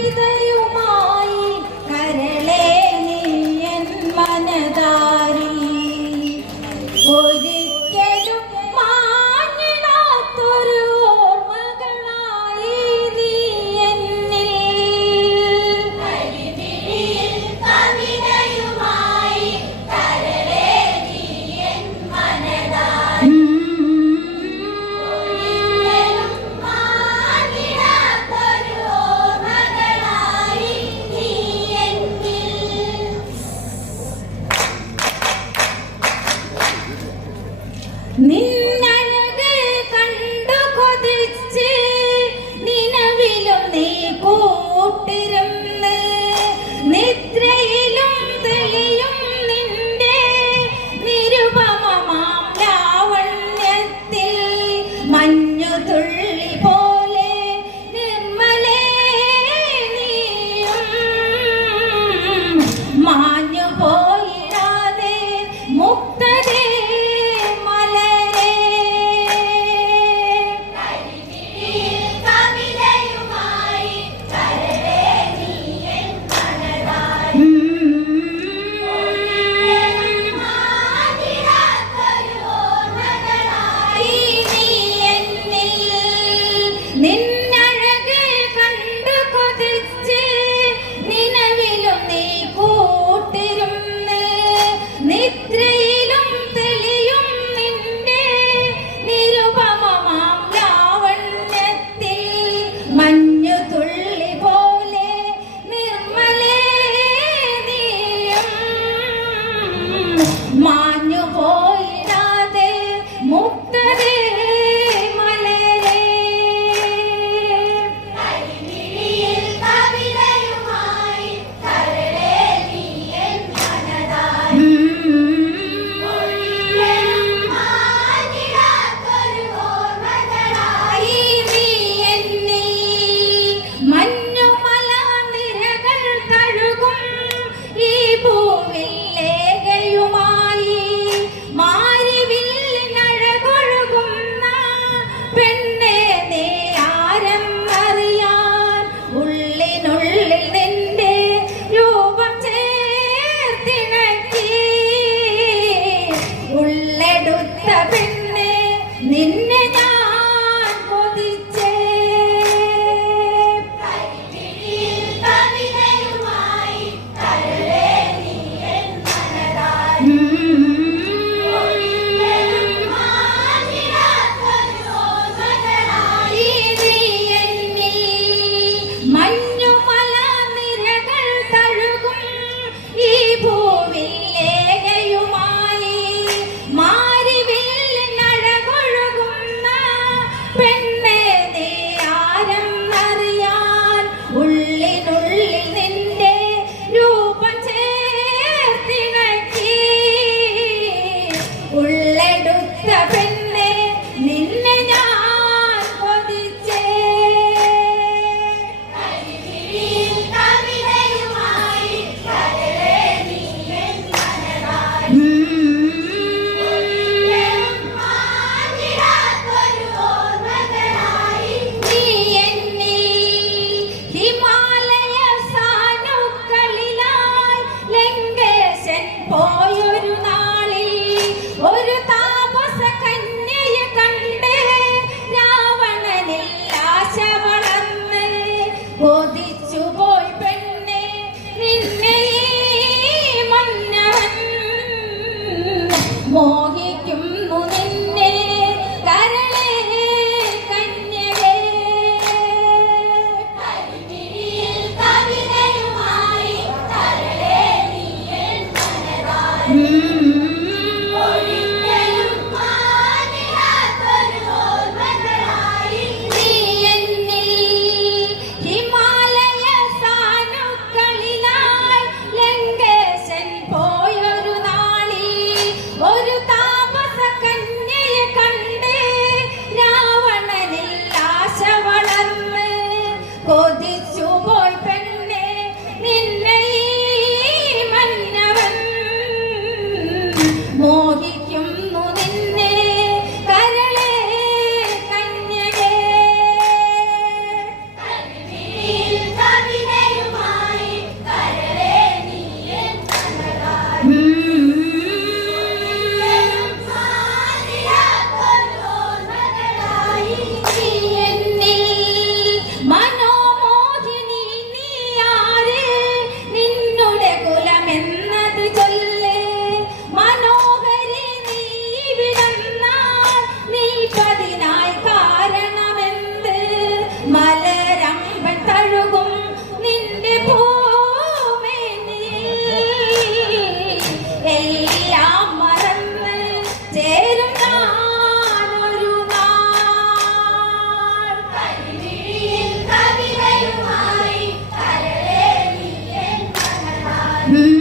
കവിതയുമായി കരളെ не uma നിന്നെ മോഹിക്കുന്നു നിന്നെ. കരളേ കന്യകേ. കവിതയുമായി കരളേ നീ മനതായി who